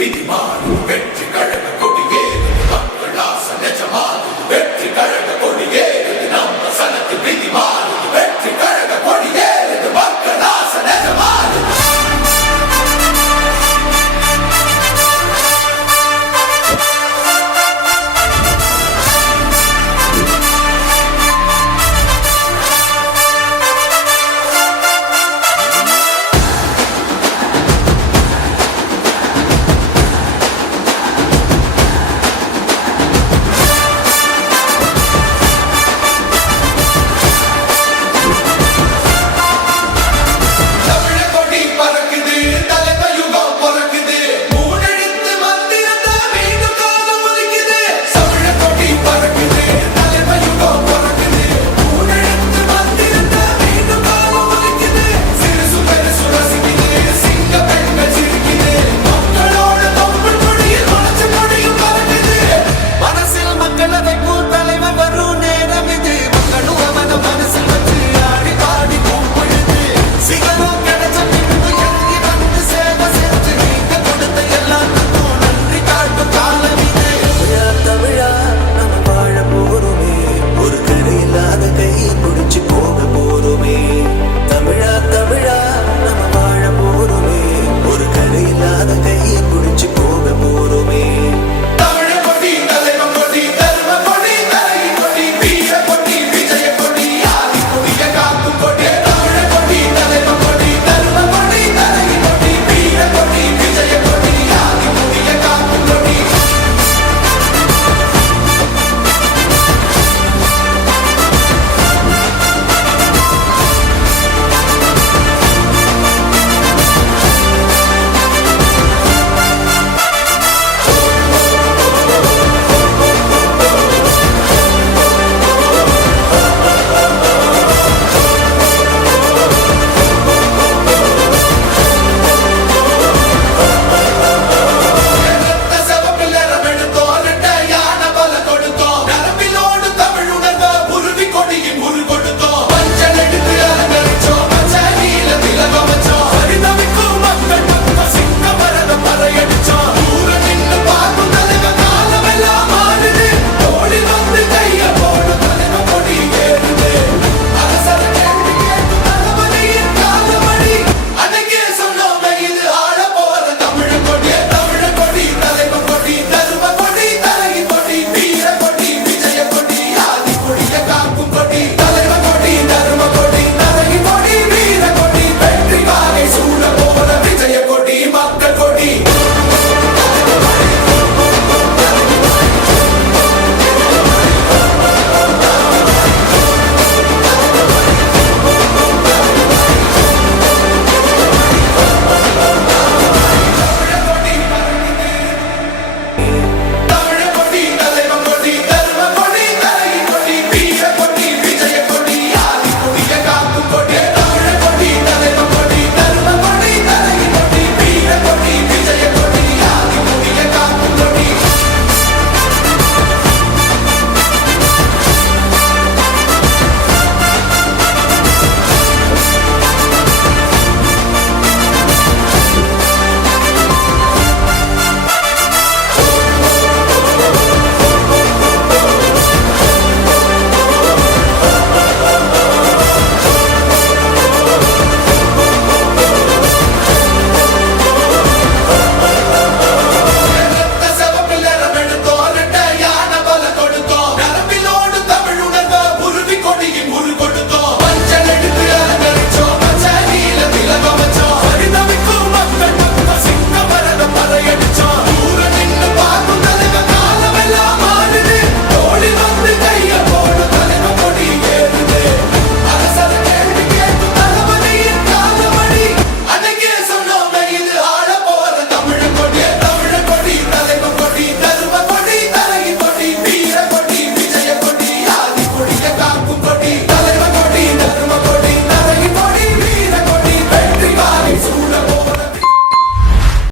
be demand.